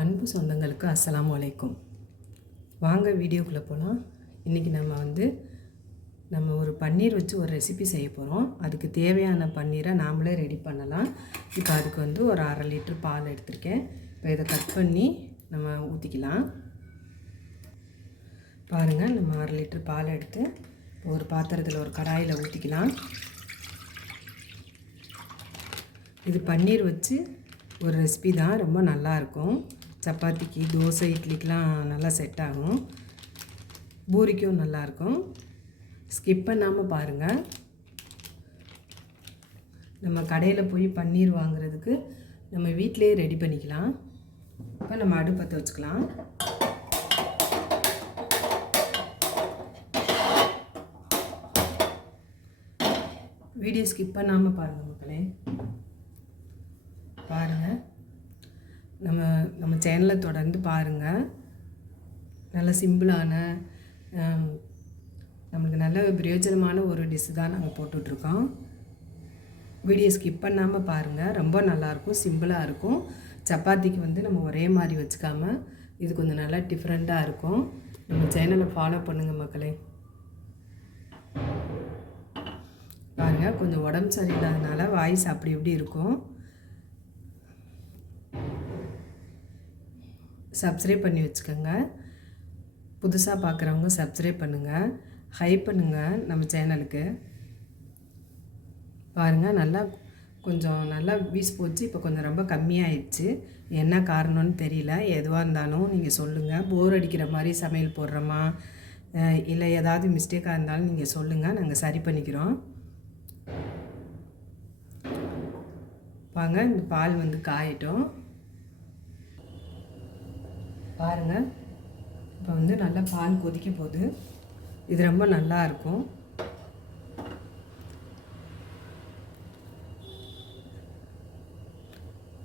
அன்பு சொந்தங்களுக்கு அஸ்ஸலாமு வலைக்கும் வாங்க வீடியோக்குள்ளே போகலாம் இன்றைக்கி நம்ம வந்து நம்ம ஒரு பன்னீர் வச்சு ஒரு ரெசிபி செய்ய போகிறோம் அதுக்கு தேவையான பன்னீரை நாமளே ரெடி பண்ணலாம். இப்போ அதுக்கு வந்து ஒரு அரை லிட்டர் பால் எடுத்திருக்கேன். இப்போ இதை கட் பண்ணி நம்ம ஊற்றிக்கலாம் பாருங்கள் நம்ம அரை லிட்டர் பால் எடுத்து ஒரு பாத்திரத்தில் ஒரு கடாயில் ஊற்றிக்கலாம் இது பன்னீர் வச்சு ஒரு ரெசிபி தான். ரொம்ப நல்லாயிருக்கும் சப்பாத்திக்கு தோசை இட்லிக்கெலாம் நல்லா செட் ஆகும். பூரிக்கும் நல்லாயிருக்கும் ஸ்கிப் பண்ணாமல் பாருங்கள் நம்ம கடையில் போய் பன்னீர் வாங்குறதுக்கு நம்ம வீட்டிலேயே ரெடி பண்ணிக்கலாம். இப்போ நம்ம அடுப்பத்தை வச்சுக்கலாம். வீடியோ ஸ்கிப் பண்ணாமல் பாருங்கள் மக்களே. பாருங்கள் நம்ம நம்ம சேனலை தொடர்ந்து பாருங்கள் நல்ல சிம்பிளான நம்மளுக்கு நல்ல பிரயோஜனமான ஒரு டிஷ்ஷு தான் நாங்கள் போட்டுட்ருக்கோம். வீடியோ ஸ்கிப் பண்ணாமல் பாருங்கள் ரொம்ப நல்லாயிருக்கும் சிம்பிளாக இருக்கும். சப்பாத்திக்கு வந்து நம்ம ஒரே மாதிரி வச்சுக்காம இது கொஞ்சம் நல்லா டிஃப்ரெண்ட்டாக இருக்கும். நம்ம சேனலை ஃபாலோ பண்ணுங்கள் மக்களே. பாருங்கள் கொஞ்சம் உடம்பு சரியில்லாதனால வாய்ஸ் அப்படி இப்படி இருக்கும். சப்ஸ்கிரைப் பண்ணி வச்சுக்கோங்க. புதுசாக பார்க்குறவங்க சப்ஸ்கிரைப் பண்ணுங்கள் ஹைப் பண்ணுங்கள் நம்ம சேனலுக்கு பாருங்கள் நல்லா கொஞ்சம் நல்லா வீஸ் போச்சு. இப்போ கொஞ்சம் ரொம்ப கம்மியாயிடுச்சு. என்ன காரணம்னு தெரியல. எதுவாக இருந்தாலும் நீங்கள் சொல்லுங்கள் போர் அடிக்கிற மாதிரி சமையல் போடுறோமா? இல்லை ஏதாவது மிஸ்டேக்காக இருந்தாலும் நீங்கள் சொல்லுங்கள் நாங்கள் சரி பண்ணிக்கிறோம். வாங்க இந்த பால் வந்து காயட்டும். பாருங்கள் இப்போ வந்து நல்லா பால் கொதிக்க போகுது. இது ரொம்ப நல்லா இருக்கும்.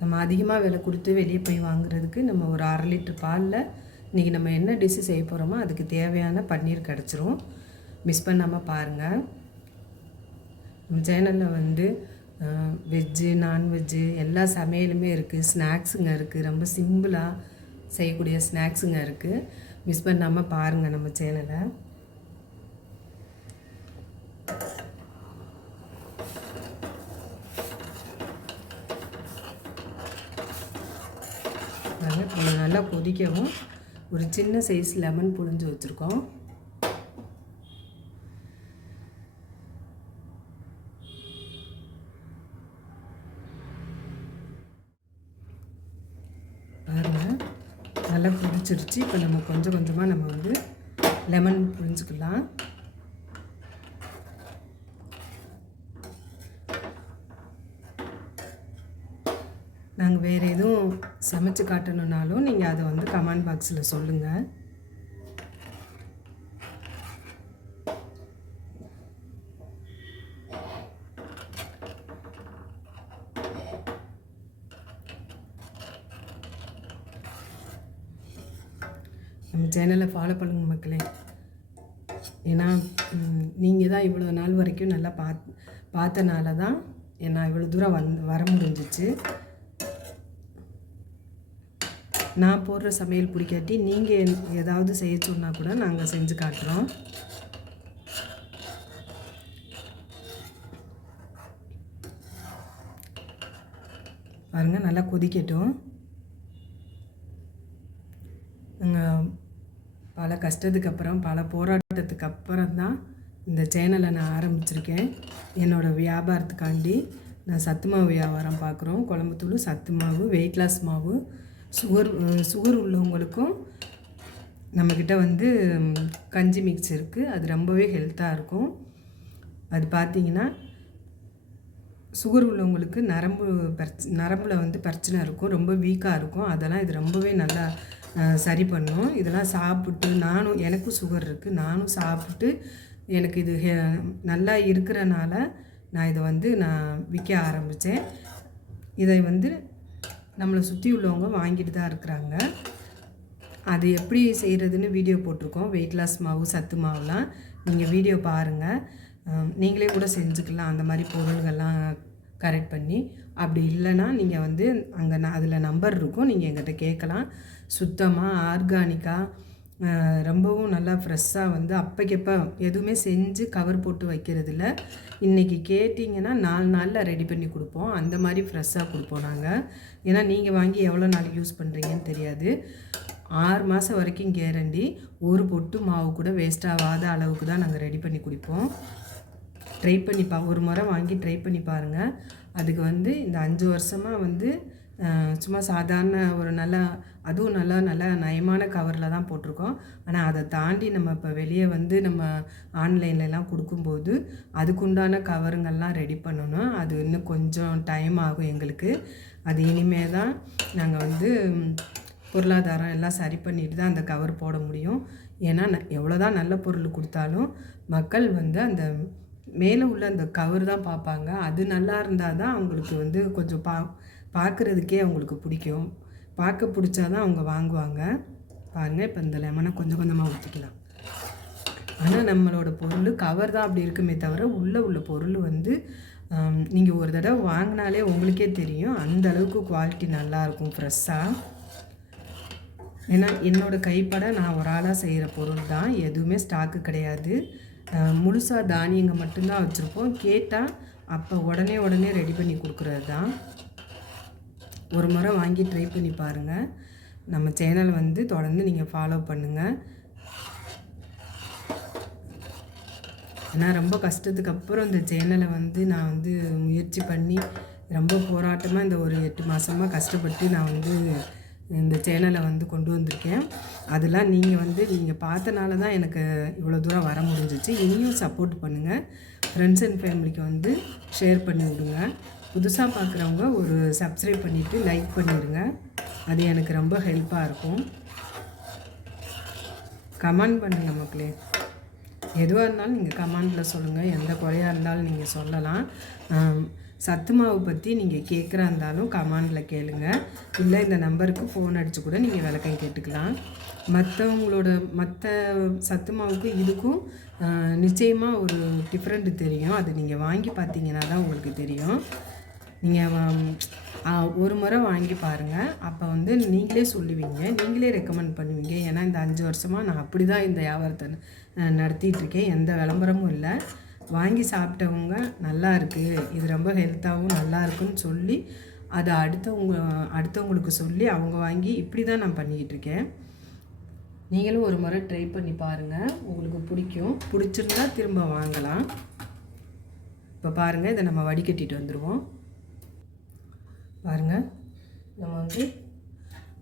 நம்ம அதிகமாக விலை கொடுத்து வெளியே போய் வாங்குறதுக்கு நம்ம ஒரு அரை லிட்டர் பாலில் இன்றைக்கி நம்ம என்ன டிஷ்ஷு செய்ய போகிறோமோ அதுக்கு தேவையான பன்னீர் கிடச்சிரும். மிஸ் பண்ணாமல் பாருங்கள் நம்ம சேனலில் வந்து வெஜ்ஜு நான்வெஜ்ஜு எல்லா சமையலுமே இருக்குது ஸ்நாக்ஸுங்க இருக்குது ரொம்ப சிம்பிளாக செய்யக்கூடிய ஸ்நாக்ஸுங்க இருக்குது மிஸ் பண்ணாமல் பாருங்கள் நம்ம சேனலை. நாங்கள் கொஞ்சம் நல்லா கொதிக்கவும் ஒரு சின்ன சைஸ் லெமன் புழிஞ்சு வச்சுருக்கோம் பாருங்கள் நல்லா கொதிச்சிருச்சு இப்போ நம்ம கொஞ்சம் கொஞ்சமாக நம்ம வந்து லெமன் புரிஞ்சுக்கலாம். நாங்கள் வேறு எதுவும் சமைச்சு காட்டணுன்னாலும் நீங்கள் அதை வந்து கமெண்ட் பாக்ஸில் சொல்லுங்கள் நம்ம சேனலை ஃபாலோ பண்ணுங்கள் மக்களே. ஏன்னா நீங்கள் தான் இவ்வளோ நாள் வரைக்கும் நல்லா பாத் பார்த்தனால தான் நான் இவ்வளோ தூரம் வந் வர முடிஞ்சிச்சு. நான் போடுற சமையல் பிடிக்காட்டி நீங்கள் ஏதாவது செய்ய சொன்னால் கூட நாங்கள் செஞ்சு காட்டுறோம். பாருங்கள் நல்லா கொதிக்கட்டும். நாங்கள் பல கஷ்டத்துக்கு அப்புறம் பல போராட்டத்துக்கு அப்புறம் தான் இந்த சேனலை நான் ஆரம்பிச்சிருக்கேன். என்னோடய வியாபாரத்துக்காண்டி நான் சத்து மாவு வியாபாரம் பார்க்குறோம். குழம்புத்தூள் சத்து மாவு வெயிட் லாஸ் மாவு சுகர் சுகர் உள்ளவங்களுக்கும் நம்மக்கிட்ட வந்து கஞ்சி மிக்ஸ் இருக்குது அது ரொம்பவே ஹெல்த்தாக இருக்கும். அது பார்த்தீங்கன்னா சுகர் உள்ளவங்களுக்கு நரம்பு பிரச் நரம்பில் வந்து பிரச்சனை இருக்கும். ரொம்ப வீக்காக இருக்கும். அதெல்லாம் இது ரொம்பவே நல்லா சரி பண்ணும். இதெல்லாம் சாப்பிட்டு நானும் எனக்கும் சுகர் இருக்குது நானும் சாப்பிட்டு எனக்கு இது ஹெ- நல்லா இருக்கிறனால நான் இதை வந்து நான் விற்க ஆரம்பித்தேன் இதை வந்து நம்மளை சுற்றி உள்ளவங்க வாங்கிட்டு தான் இருக்கிறாங்க. அது எப்படி செய்கிறதுன்னு வீடியோ போட்டிருக்கோம். வெயிட் லாஸ் மாவு சத்து மாவுலாம். நீங்கள் வீடியோ பாருங்கள் நீங்களே கூட செஞ்சுக்கலாம். அந்த மாதிரி பொருள்கள்லாம் கரெக்ட் பண்ணி அப்படி இல்லைன்னா நீங்கள் வந்து அங்கே நான் அதில் நம்பர் இருக்கும் நீங்கள் எங்கிட்ட கேட்கலாம். சுத்தமாக ஆர்கானிக்காக ரொம்பவும் நல்லா ஃப்ரெஷ்ஷாக வந்து அப்போக்கப்போ எதுவுமே செஞ்சு கவர் போட்டு வைக்கிறது இல்லை இன்றைக்கி கேட்டிங்கன்னா நாலு நாளில் ரெடி பண்ணி கொடுப்போம். அந்த மாதிரி ஃப்ரெஷ்ஷாக கொடுப்போம் நாங்கள் ஏன்னா நீங்கள் வாங்கி எவ்வளோ நாள் யூஸ் பண்ணுறீங்கன்னு தெரியாது. ஆறு மாதம் வரைக்கும் கேரண்டி ஒரு பொட்டு மாவு கூட வேஸ்ட் ஆகாத அளவுக்கு தான் நாங்கள் ரெடி பண்ணி குடிப்போம். ட்ரை பண்ணி பா ஒரு முறை வாங்கி ட்ரை பண்ணி பாருங்கள் அதுக்கு வந்து இந்த அஞ்சு வருஷமாக வந்து சும்மா சாதாரண ஒரு நல்ல அதுவும் நல்லா நல்ல நயமான கவரில் தான் போட்டிருக்கோம். ஆனால் அதை தாண்டி நம்ம இப்போ வெளியே வந்து நம்ம ஆன்லைன்லலாம் கொடுக்கும்போது அதுக்குண்டான கவருங்கள்லாம் ரெடி பண்ணணும். அது இன்னும் கொஞ்சம் டைம் ஆகும் எங்களுக்கு. அது இனிமே தான் நாங்கள் வந்து பொருளாதாரம் எல்லாம் சரி பண்ணிட்டு தான் அந்த கவர் போட முடியும். ஏன்னா எவ்வளோ தான் நல்ல பொருள் கொடுத்தாலும் மக்கள் வந்து அந்த மேலே உள்ள அந்த கவர் தான் பார்ப்பாங்க. அது நல்லா இருந்தால் தான் அவங்களுக்கு வந்து கொஞ்சம் பா பார்க்குறதுக்கே அவங்களுக்கு பிடிக்கும். பார்க்க பிடிச்சா தான் அவங்க வாங்குவாங்க. பாருங்கள் இப்போ இந்த லெமனை கொஞ்சம் கொஞ்சமாக ஊற்றிக்கலாம் ஆனால் நம்மளோட பொருள் கவர் தான் அப்படி இருக்குமே தவிர உள்ளே உள்ள பொருள் வந்து நீங்கள் ஒரு தடவை வாங்கினாலே உங்களுக்கே தெரியும். அந்த அளவுக்கு குவாலிட்டி நல்லாயிருக்கும் ஃப்ரெஷ்ஷாக ஏன்னா என்னோடய கைப்பட நான் ஒரு ஆளாக செய்கிற பொருள் தான். எதுவுமே ஸ்டாக்கு கிடையாது. முழுசாக தானியங்க மட்டும்தான் வச்சுருப்போம். கேட்டால் அப்போ உடனே உடனே ரெடி பண்ணி கொடுக்குறது தான் ஒரு முறை வாங்கி ட்ரை பண்ணி பாருங்கள் நம்ம சேனல் வந்து தொடர்ந்து நீங்கள் ஃபாலோ பண்ணுங்கள் ஏன்னா ரொம்ப கஷ்டத்துக்கு அப்புறம் இந்த சேனலை வந்து நான் வந்து முயற்சி பண்ணி ரொம்ப போராட்டமாக இந்த ஒரு எட்டு மாதமாக கஷ்டப்பட்டு நான் வந்து இந்த சேனலை வந்து கொண்டு வந்திருக்கேன். அதெல்லாம் நீங்கள் வந்து நீங்கள் பார்த்தனால தான் எனக்கு இவ்வளோ தூரம் வர முடிஞ்சிச்சு. இனியும் சப்போர்ட் பண்ணுங்கள் ஃப்ரெண்ட்ஸ் அண்ட் ஃபேமிலிக்கு வந்து ஷேர் பண்ணி விடுங்க. புதுசாக பார்க்குறவங்க ஒரு சப்ஸ்கிரைப் பண்ணிவிட்டு லைக் பண்ணிடுங்க அது எனக்கு ரொம்ப ஹெல்ப்பாக இருக்கும். கமெண்ட் பண்ணுங்கள் மக்களே. எதுவாக இருந்தாலும் நீங்கள் கமெண்டில் சொல்லுங்கள் எந்த குறையாக இருந்தாலும் நீங்கள் சொல்லலாம். சத்து மாவு பற்றி நீங்கள் கேட்குறா இருந்தாலும் கமாண்டில் கேளுங்க. இல்லை இந்த நம்பருக்கு ஃபோன் அடித்து கூட நீங்கள் விளக்கம் கேட்டுக்கலாம். மற்றவங்களோட மற்ற சத்து மாவுக்கு இதுக்கும் நிச்சயமாக ஒரு டிஃப்ரெண்ட் தெரியும். அது நீங்கள் வாங்கி பார்த்தீங்கன்னா தான் உங்களுக்கு தெரியும். நீங்கள் ஒரு முறை வாங்கி பாருங்கள் அப்போ வந்து நீங்களே சொல்லுவீங்க. நீங்களே ரெக்கமெண்ட் பண்ணுவீங்க. ஏன்னா இந்த அஞ்சு வருஷமாக நான் அப்படி தான் இந்த வியாபாரத்தை நடத்திட்டுருக்கேன் இருக்கேன். எந்த விளம்பரமும் இல்லை. வாங்கி சாப்பிட்டவங்க நல்லா இருக்குது இது ரொம்ப ஹெல்த்தாகவும் நல்லா இருக்குன்னு சொல்லி அதை அடுத்தவங்க அடுத்தவங்களுக்கு சொல்லி அவங்க வாங்கி இப்படி தான் நான் பண்ணிக்கிட்டு இருக்கேன். நீங்களும் ஒரு முறை ட்ரை பண்ணி பாருங்கள் உங்களுக்கு பிடிக்கும். பிடிச்சிருந்தா திரும்ப வாங்கலாம். இப்போ பாருங்கள் இதை நம்ம வடிகட்டிட்டு வந்துடுவோம் பாருங்கள் நம்ம வந்து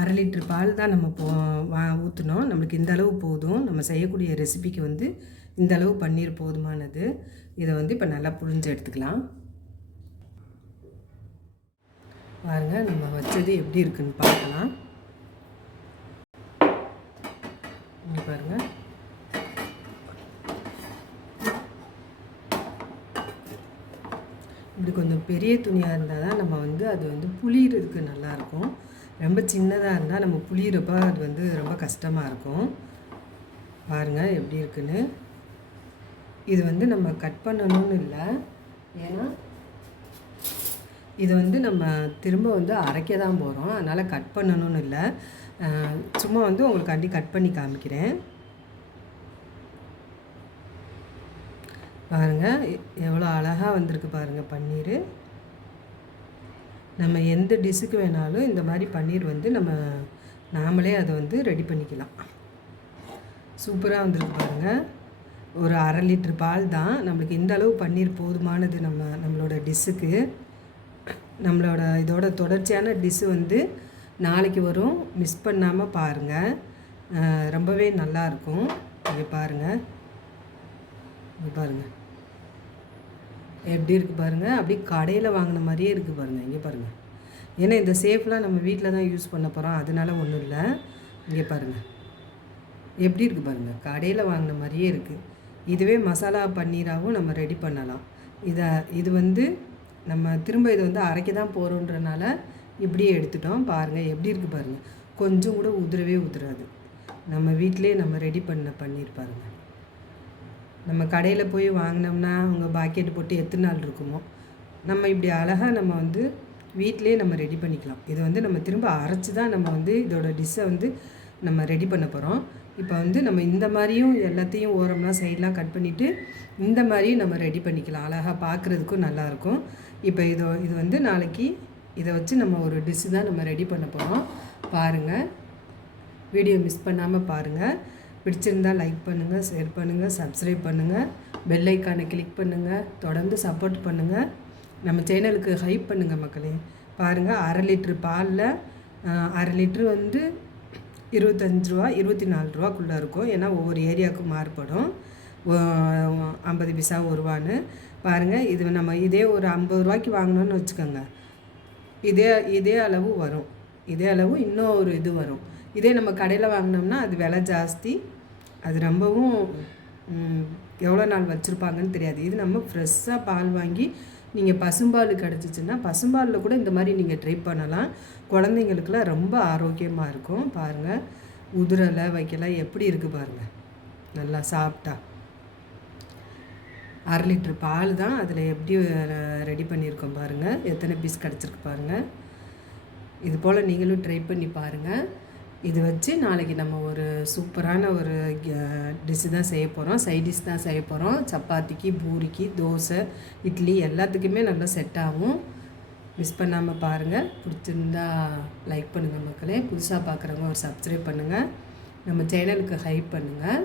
அரை லிட்டர் பால் தான் நம்ம போ வா ஊற்றினோம் நம்மளுக்கு இந்த அளவு போதும். நம்ம செய்யக்கூடிய ரெசிபிக்கு வந்து இந்த அளவு பன்னீர் போதுமானது. இதை வந்து இப்போ நல்லா புழிஞ்சு எடுத்துக்கலாம். பாருங்கள் நம்ம வச்சது எப்படி இருக்குன்னு பார்க்கலாம். பாருங்கள் இப்படி கொஞ்சம் பெரிய துணியாக இருந்தால் தான் நம்ம வந்து அது வந்து புளியறதுக்கு நல்லாயிருக்கும் ரொம்ப சின்னதாக இருந்தால் நம்ம புளியிறப்ப அது வந்து ரொம்ப கஷ்டமாக இருக்கும். பாருங்கள் எப்படி இருக்குன்னு. இது வந்து நம்ம கட் பண்ணணும்னு இல்லை. ஏன்னா இது வந்து நம்ம திரும்ப வந்து அரைக்க தான் போகிறோம் அதனால் கட் பண்ணணும்னு இல்லை. சும்மா வந்து உங்களுக்காண்டி கட் பண்ணி காமிக்கிறேன். பாருங்கள் எவ்வளோ அழகாக வந்திருக்கு பாருங்கள் பன்னீர். நம்ம எந்த டிஷ்ஷுக்கு வேணாலும் இந்த மாதிரி பன்னீர் வந்து நம்ம நாமளே அதை வந்து ரெடி பண்ணிக்கலாம். சூப்பராக வந்திருக்கு பாருங்கள் ஒரு அரை லிட்ரு பால் தான் நம்மளுக்கு இந்த அளவு பன்னீர் போதுமானது நம்ம நம்மளோட டிஷ்ஷுக்கு. நம்மளோட இதோட தொடர்ச்சியான டிஷ்ஷு வந்து நாளைக்கு வரும். மிஸ் பண்ணாமல் பாருங்கள் ரொம்பவே நல்லாயிருக்கும் இங்கே பாருங்கள் இங்கே பாருங்கள் எப்படி இருக்குது பாருங்கள் அப்படியே கடையில் வாங்கின மாதிரியே இருக்குது பாருங்கள் இங்கே பாருங்கள் ஏன்னா இந்த சேஃப்லாம் நம்ம வீட்டில் தான் யூஸ் பண்ண போகிறோம் அதனால ஒன்றும் இல்லை. இங்கே பாருங்கள் எப்படி இருக்குது பாருங்கள் கடையில் வாங்கின மாதிரியே இருக்குது இதுவே மசாலா பன்னீராகவும் நம்ம ரெடி பண்ணலாம். இதை இது வந்து நம்ம திரும்ப இதை வந்து அரைக்க தான் போகிறோன்றனால இப்படியே எடுத்துட்டோம். பாருங்கள் எப்படி இருக்குது பாருங்கள் கொஞ்சம் கூட உதிரவே உதிராது. நம்ம வீட்டிலே நம்ம ரெடி பண்ண பன்னீர் பாருங்கள் நம்ம கடையில் போய் வாங்கினோம்னா அவங்க பாக்கெட் போட்டு எத்தனை நாள் இருக்குமோ நம்ம இப்படி அழகாக நம்ம வந்து வீட்டிலே நம்ம ரெடி பண்ணிக்கலாம். இது வந்து நம்ம திரும்ப அரைச்சி தான் நம்ம வந்து இதோட டிஷ்ஷை வந்து நம்ம ரெடி பண்ண போகிறோம் இப்போ வந்து நம்ம இந்த மாதிரியும் எல்லாத்தையும் ஓரம்லாம் சைட்லாம் கட் பண்ணிவிட்டு இந்த மாதிரியும் நம்ம ரெடி பண்ணிக்கலாம். அழகாக பார்க்குறதுக்கும் நல்லாயிருக்கும். இப்போ இதோ இது வந்து நாளைக்கு இதை வச்சு நம்ம ஒரு டிஷ்ஷு தான் நம்ம ரெடி பண்ண போகிறோம் பாருங்கள் வீடியோ மிஸ் பண்ணாமல் பாருங்கள் பிடிச்சிருந்தா லைக் பண்ணுங்கள் ஷேர் பண்ணுங்கள் சப்ஸ்கிரைப் பண்ணுங்கள் பெல் ஐக்கானை கிளிக் பண்ணுங்கள் தொடர்ந்து சப்போர்ட் பண்ணுங்கள் நம்ம சேனலுக்கு ஹைப் பண்ணுங்கள் மக்களே. பாருங்கள் அரை லிட்ரு பாலில் அரை லிட்ரு வந்து இருபத்தஞ்சு ரூபா இருபத்தி நாலு ரூபாக்குள்ளே இருக்கும். ஏன்னா ஒவ்வொரு ஏரியாவுக்கும் மாறுபடும். ஓ- ஐம்பது பைசா ஒரு ரூபான்னு பாருங்கள் இது நம்ம இதே ஒரு ஐம்பது ரூபாய்க்கு வாங்கினோன்னு வச்சுக்கோங்க. இதே இதே அளவு வரும். இதே அளவு இன்னும் ஒரு இது வரும். இதே நம்ம கடையில் வாங்கினோம்னா அது விலை ஜாஸ்தி. அது ரொம்பவும் எவ்வளோ நாள் வச்சுருப்பாங்கன்னு தெரியாது. இது நம்ம ஃப்ரெஷ்ஷாக பால் வாங்கி நீங்கள் பசும்பால் கிடச்சிச்சின்னா பசும்பாலில் கூட இந்த மாதிரி நீங்கள் ட்ரை பண்ணலாம். குழந்தைங்களுக்குலாம் ரொம்ப ஆரோக்கியமாக இருக்கும். பாருங்கள் உதிரலை வைக்கல எப்படி இருக்குது பாருங்கள் நல்லா சாப்பிட்டா அரை லிட்டர் பால் தான் அதில் எப்படி ரெடி பண்ணியிருக்கோம் பாருங்கள் எத்தனை பீஸ் கிடச்சிருக்கு பாருங்கள் இது போல் நீங்களும் ட்ரை பண்ணி பாருங்கள் இது வச்சு நாளைக்கு நம்ம ஒரு சூப்பரான ஒரு டிஷ்ஷு தான் செய்ய போகிறோம் சைட் டிஷ் தான் செய்ய போகிறோம் சப்பாத்திக்கு பூரிக்கு தோசை இட்லி எல்லாத்துக்குமே நல்லா செட் ஆகும். மிஸ் பண்ணாமல் பாருங்கள் பிடிச்சிருந்தா லைக் பண்ணுங்கள் மக்களே. புதுசாக பார்க்குறவங்க ஒரு சப்ஸ்கிரைப் பண்ணுங்கள் நம்ம சேனலுக்கு ஹைப் பண்ணுங்கள்